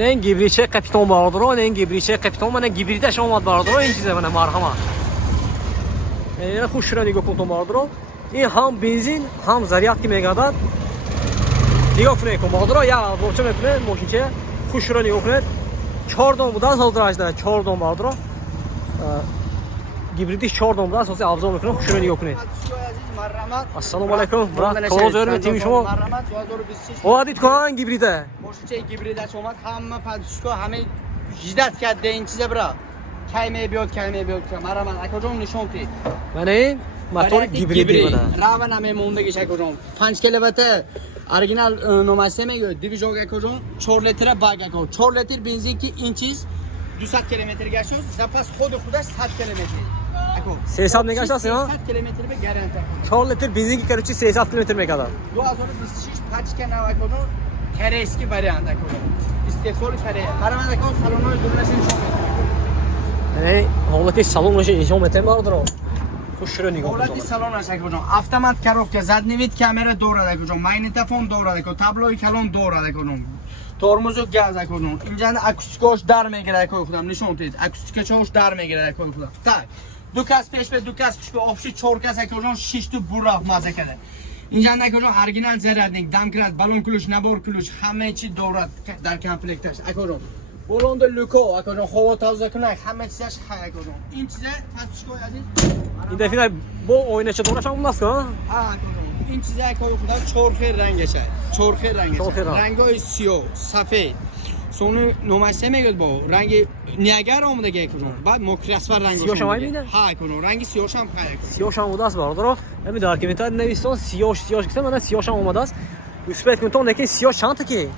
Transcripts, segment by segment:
این گیبریچه کاپیتان باردارو، این گیبریچه کاپیتان من گیبریدش اومد باردارو این چیزه من مرحمه. این خوش رو نگاه کن تو باردارو. این هم بنزین هم زریات کی میگادد. نگاه کن باردارو یا روچه میکنه ماشینچه خوش رو نگاه کنه. 4 دام بود از حاضرش داره 4 دام باردارو. گیبریدش 4 دام بود اساس افزار میکنه خوش رو نگاه کنه. السلام علیکم برات کلوزر می تیم شما اوادید کن گیبریده ماشین گیبریده اومد همه پادشاه همه جدت کرده این چیزا برا کایمه بیاد مرام اکوجون نشون تی من این موتور گیبریدی بنا راون همه موندگیش اکوجون 5 کیلومتر اورجینال نوماسه میگه دیویژن اکوجون 4 لیتر باگ اکو 4 لیتر بنزین کی این چیز 200 کیلومتر گشت زپاس خودش 100 کیلومتر 300 میگشت است ها 100 کیلومتر به گارانتی 4 لیتر بنزین کی کروچی 300 کیلومتر میگادد 2026 5 کنه اکوجون تریسکی واریانت اکوجون استفسار کره برام اکو سالونای دورنشین شما یعنی حالتی سالونش نشون میتیم باردارو خوش رو نگاه کن حالتی سالونش اکوجون автомат коробка задний вид камера دوراد اکوجون магнитофон دوراد اکو таблои کلون دوراد اکوجون ترمز گاز اکوجون اینجا اکوستیکش در میگیره اکو خودم نشون دید اکوستیکش در میگیره اکو خودم tak دو کس پیش به دو کس پیش به آفشی 4 کس اکوجون 6 تا برا مزه کرده اینجا اکوجون اورجینال زرادنگ دامکرات بالون کلوش نبار کلوش همه چی دوراد در کامپلکتش اکوجون بولند لوکو اکوجون هوا تازه کنه همه چیزش خای اکوجون این چیزه پاتشکو عزیز این دفعه با اوینش دورش هم است ها این چیزه اکو خدا چرخ رنگشه چرخ رنگشه رنگای سیاه سفید سونو نمایشه میگه با رنگ نیاگر اومده که اکوجون بعد مکریاس ور رنگش سیاه شما میده ها اکوجون رنگ سیاه هم خای اکوجون سیاه هم بوده است باردارو همین در کمیته نویسون سیاه گفتم من سیاه هم اومده است اسپیت کنتون که سیاه چند که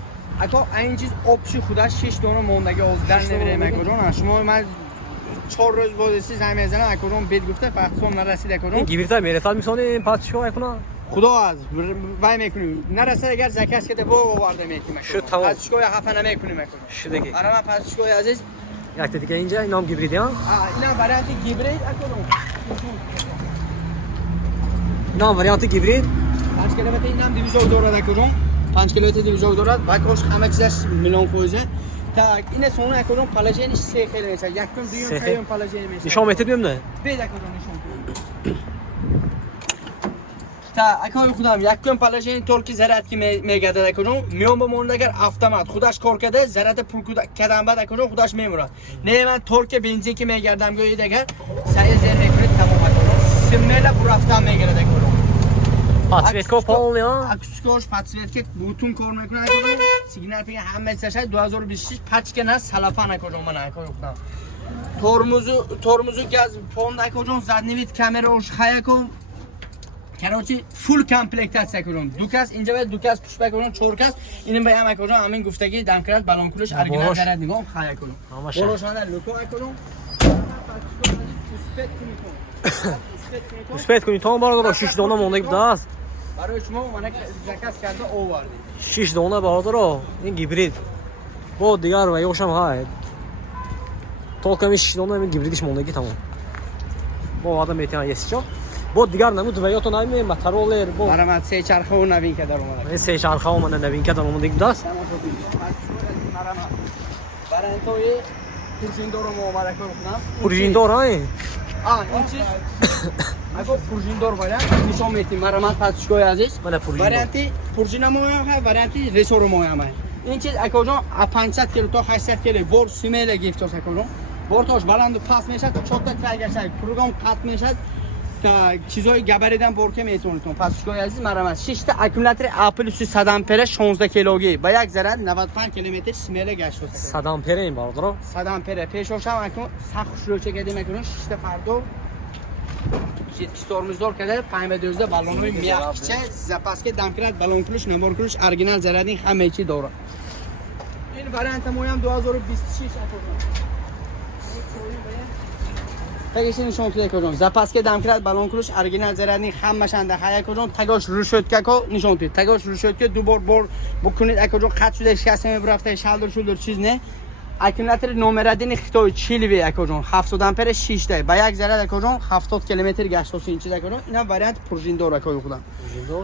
اکو این چیز آپشن خودش 6 دونه موندگی از در نمیره اکوجون شما من 4 روز بعد زنگ میزنم اکوجون بهت گفته فقط فون نرسید اکوجون این گیبریتا میرسال میسونه پاتشو اکونا خدا از وای میکنیم نرسه اگر زکاس کده با آورده میکنیم شد تمام پاتشکو یا خفه نمیکنیم اکوجون شده که برای من پاتشکو عزیز یک دیگه اینجا نام گیبریدی ها اینا وریانت گیبرید اکوجون نام وریانت گیبرید 5 کیلومتر اینم دیویژن دوراد اکوجون 5 کیلومتر دیویژن دوراد باکوش همه چیزش میلیون فوزه تا این سونه اکوجون پلاژینش 3 کیلومتر یکم دیگه سیون پلاژین میشه نشون میتید نه بید اکوجون نشون تا اکو خودم یکم پلاژین تولکی زرات کی میگاده اکوجون میون بمونه اگر автомат خودش کار کرده زرات پر کردن بعد اکوجون خودش میمونه نه من تولک بنزین کی میگردم گویی دیگه سایه زر میکنه تمام اکوجون سیمنلا پر رفتن میگیره اکوجون پاتسویتکو پول ها اکوستیکش پاتسویتک بوتون کار میکنه اکوجون سیگنال پی همه چیزش 2026 پچ کنه سلافان اکوجون من اکو خودم ترمزو گاز پوند اکوجون задний вид камераش خایکو کراچی فول کامپلکتاس اکوجون دو کس اینجا به دو کس پوش بکنن 4 کس اینم به هم اکوجون همین گفتگی دمکرات بالون کلش اورجینال درد نگاه خای اکوجون بولوشانه لوکو اکوجون اسپیت کنی تو باردارو 6 دونه مونده بوده است برای شما من زکاس کرده آوردی 6 دونه باردارو این گیبرید با دیگر و یوشم های تو کمی 6 دونه این گیبریدش موندگی تمام با آدم میتونه یسیچو با دیگر نمود و یا تو نمی مترولر با برای من سه چرخه و نوین که در اومد این سه چرخه و من نوین که در اومد دیگه است برای تو یه پرژیندور رو مبارک بکنم پرژیندور های این چیز اگه پرژیندور باید نشون میدیم برای من پاتشکوی عزیز وریانتی پرژینمو هم وریانتی رسورمو هم این چیز اکوجون 500 کیلو تا 800 کیلو بور سیمل گیفت است اکوجون بورتاش بلند پاس میشه تا چوتا کارگشای پروگرام قط میشه تا چیزای گبریدن برکه میتونید پاتشکوی عزیز مرام 6 تا اکومولاتور اپل 100 آمپر 16 کیلوگی با یک ضرب 95 کیلومتر سیمل گشت است 100 آمپر این باردارو 100 آمپر پیشوش هم اکو سخت شروع کردیم اکو 6 تا فردو ترمزدار کرده 512 بالونوی میاخچه زپاسکه دمکرات بالون کلش نمبر کلش اورجینال زرادین همه چی داره این وریانت مویم 2026 تگش نشون تو اکوجون زپاسکه دمکرات بالون کلش اورجینال زرادین همش انده های اکوجون تگاش رو شد که کو نشون تو تگاش رو شد که دو بار بکنید اکوجون خط شده شکسته میرفته شلدر چیز نه аккумулятори номерадини Хитой 40 акоҷон 70 ампер 6 та ба як заряд акоҷон 70 км гаштобси инчиз акоҷон ина вариант пружиндор акоҷон худам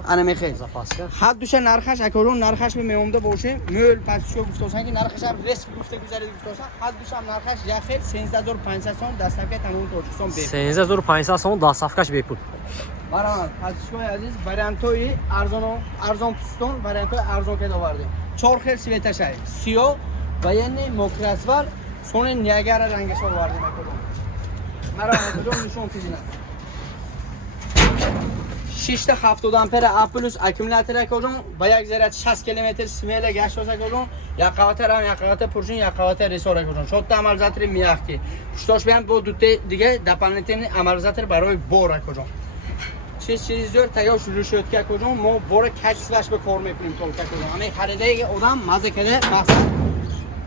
ана мехел запаска хад душа нархаш акоҷон нархаш меомда бошем мӯл пасшо гуфтосан ки нархаш риск гуфта гузарид гуфтосан хад душа нархаш яхел 13500 сом дастафка тамом тоҷикистон бе 13500 сом дастафкаш бепул барамад пасшои азиз вариантои арзон пистон вариантои арзон кед овардем 4 хел светашай сиё военный мокрасвар сони ниагара рангаш овардем акоҷон барамад акоҷон нишон тизина 6 та 70 ампер А плюс аккумулятор акоҷон ба як заряд 60 км смела гашос акоҷон яқавата рам яқавата пружин яқавата ресор акоҷон шотта амалзатри миахки пуштош биям бо дуте диге дополнительный амалзатр барои бор акоҷон чиз зор тайёр шуруъ шуд ки акоҷон мо бори качсваш ба кор мекунем толка акоҷон ами харидаи одам маза кеда мақсад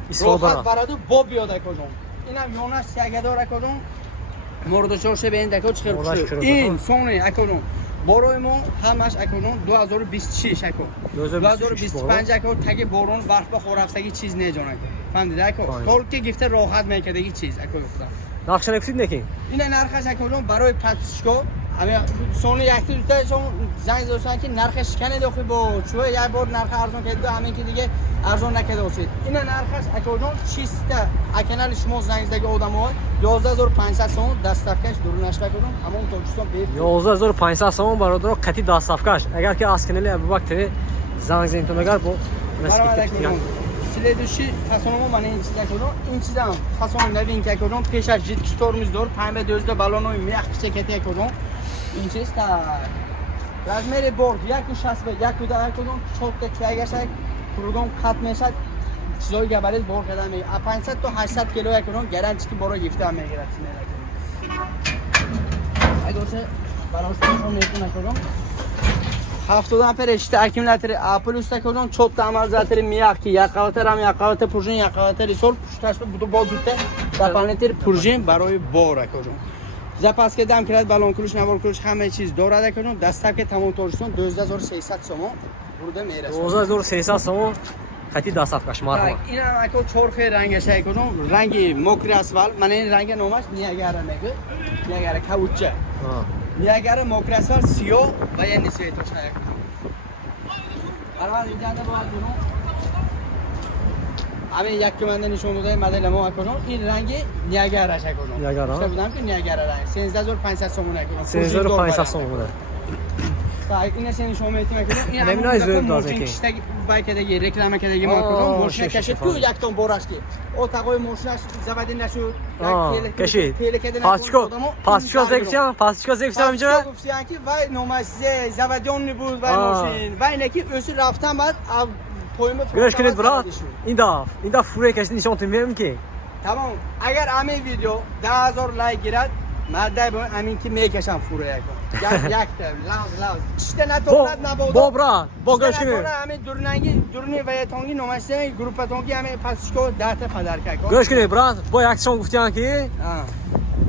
роҳат бараду бо биёд акоҷон инам ёнаш сягадор акоҷон мордошоше беин дако чихер кушуд ин сони акоҷон борои мо ҳамаш акоҷон 2026 ако 2025 ако таги борон барф ба хорафтаги чиз неҷон ако фаҳмдида ако толки гифта роҳат мекадаги чиз ако худам нақша накусид неки ина нархаш акоҷон барои патишко ами сони якти дутаашон занг зосан ки нархаш шикане дохи бо чӯ як бор нарха арзон кеда ҳамин ки диге арзон накадосид ина нархаш акоҷон чиста аканали шумо зангздаги одамо 11500 сом дастафкаш дурунашта акоҷон ҳамон тоҷикистон бе 11500 сом бародаро қати дастафкаш агар ки аз канали Абубак ТВ занг зентонагар бо следующий фасономо мана ин чиз акоҷон ин чизам фасони новинки акоҷон пешаш жидкиш тормуздор паймба дӯзда балонои мех кичакати акоҷон ин чиз та размери борд 160 110 акоҷон чотта чайгашак курдон қат мешад чизои габарит бор када меги 500 то 800 кило акоҷон гарантиш ки боро гифта мегирад агорча барошташон некун акоҷон 70 ампер 6 та аккумулятори А плюс акоҷон чотта амалзатри миях ки яқавата рам яқавата пружин яқавата рисор пушташ бо дута дополнительный пружин барои бор акоҷон запаска дам кирад балон кулиш навор кулиш ҳама чиз дорад акоҷон дастафка тамом тоҷикистон 12300 сом бурда мерасад 12300 сом қати дастафкаш марҳама инам ако чорхе рангаш акоҷон ранги мокри асфал мана ин ранги номаш ниагара мегӯ ниагара кауча ниагара мокри асфал сиё ва яни светош акоҷон арваз иҷаза бо акоҷон ами як команда нишон додаи модели мо акоҷон ин ранги ниагараш акоҷон гуфта будам ки ниагара ранг 13500 сом акоҷон 13500 сом буде ина сен нишон метим акоҷон ин амин зӯр дозаки киштаги вайкадаги реклама кадаги мо акоҷон мошина кашид ку яктон бораш ки отағои мошинаш завади нашуд кашид пасчко зефтам инҷа гуфтиян ки вай номасе завадион небуд вай мошин вай неки өсӣ рафтан баъд гӯш кунед брат ин дафъ фуре кашид нишонтон меем ки тамом агар ҳамин видео 10000 лайк гирад мадай бо амин ки мекашам фуре якта лавз чита натонад набода бо брат бо гӯш кунед ҳамин дурни ваятонги номасияи группатонги ҳамин пасчко дата падарка гӯш кунед брат бо якшон гуфтиян ки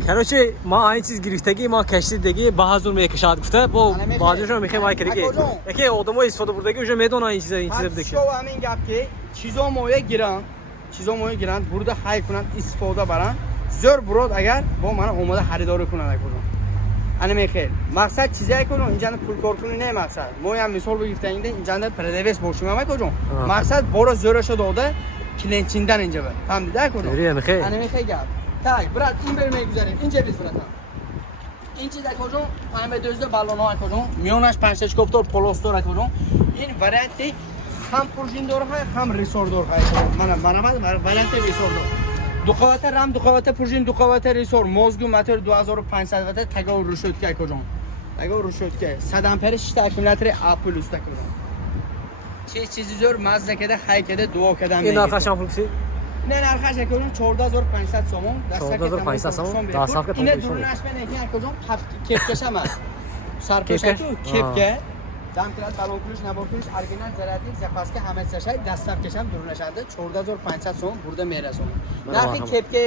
короче ман айн чиз гирифтагӣ ман кашидагӣ ба ҳазур мекашад гуфта бо баъдишон мехоем вай кардагӣ яке одамои истифода бурдагӣ уже медонанд ин чиза буде ки ҳамин гап ки чизо моя гиранд бурда хай кунанд истифода баранд зӯр бурод агар бо мана омода харидорӣ кунанд акоҷон ана мехел мақсад чизае акоҷон инҷанда пулкоркунӣ не мақсад мо ям мисол бигирифтаинда инҷанда продавец бошем ам акоҷон мақсад боро зӯрашо дода клиентчиндан инҷа ба фаҳмдида акоҷон ана мехел гап так брат ин бер мегузарем инҷа биз братан ин чиз акоҷон паймба дӯзда балонҳо акоҷон миёнаш панҷтачкофтор полостор акоҷон ин варианти ҳам пружиндор ҳам рисордор мана варианти рисордор дуқовата рам дуқовата пружин дуқовата рисор мозгу мотор 2500 вата таго рушотка акоҷон таго рушотка 100 ампер 6 та аккумулятори А плюс акоҷон чизи зӯр мазза када хай када дуо када ин нархаш ам пулси не нархаш акоҷон 14500 сом 14500 сом дастафка ина дурунаш менеки акоҷон кепкашам аст сарпешаку кепка дам кирад балон кулиш набор кулиш оригинал зарядник запаска ҳама чизашай дастафкашам дурунашанда 14500 сом бурда мерасонад нархи кепка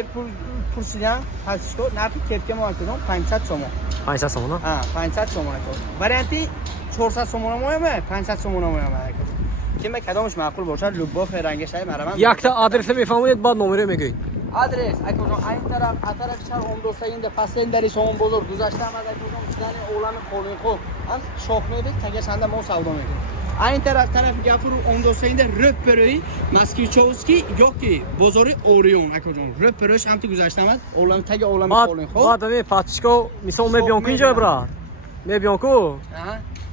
пурсидан пасишко нархи кепка мо акоҷон 500 сом 500 сом на 500 сом акоҷон варианти 400 сом моям 500 сом моям акоҷон Kim کدامش معقول باشه لوباف رنگش های مرمم یک تا آدرس میفهمید بعد نمره میگید. آدرس اکوجان این طرف اطراف شهر اندوسته این پسین در سوم بزرگ گذاشته آمد اکوجان زن اولان قولین خوب هم شوخ میبید تگه سنده ما سودا میکنیم این طرف گفر اندوسته این رپروی ماسکیچوسکی یا کی بازار اوریون اکوجان رپروش هم تو گذاشته آمد اولان تگه اولان قولین خوب بعد می پاتشکو مثلا میبیان اینجا برا میبیان کو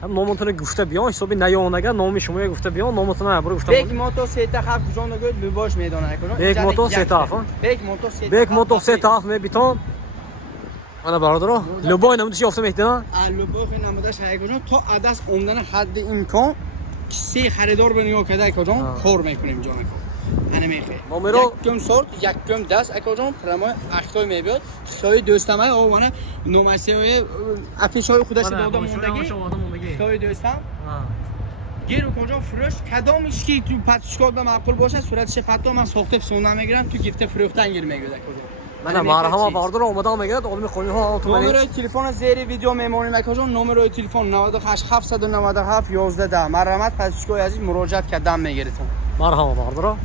هم نامتون گفته بیان حسابی نیاونگا نام شما گفته بیان نامتون برو گفته بیگ موتو سه تا خف جون نگو لباش میدونه اکوجان بیگ موتو سه تا بیگ موتو سه تا میبیتون انا برادر لبای نمودش یافته میتونه لباخ نمودش اکوجان تو عدس عمدن حد امکان سه خریدار به نگاه کرده اکوجان کار میکنیم جان انا میخه نمرو یکم سورت یکم دست اکوجان پرما اختای میبیاد خواهی دوستم های آوانه نمایشه های افیش های خودش داده موندگی خواهی دوستم گیرو کجا فروش کدامش که تو پاتشکات به معقول باشه صورتش پتا من ساخته سونا میگیرم تو گیفت فروختن گیر میگیره کجا من مرحبا باردار اومدم میگه آدم خونی ها تو نمره تلفن زیر ویدیو میمونیم کجا نمره تلفن 98 797 11 10 مرحمت پاتشکای عزیز مراجعت کردم میگیرتون مرحبا باردار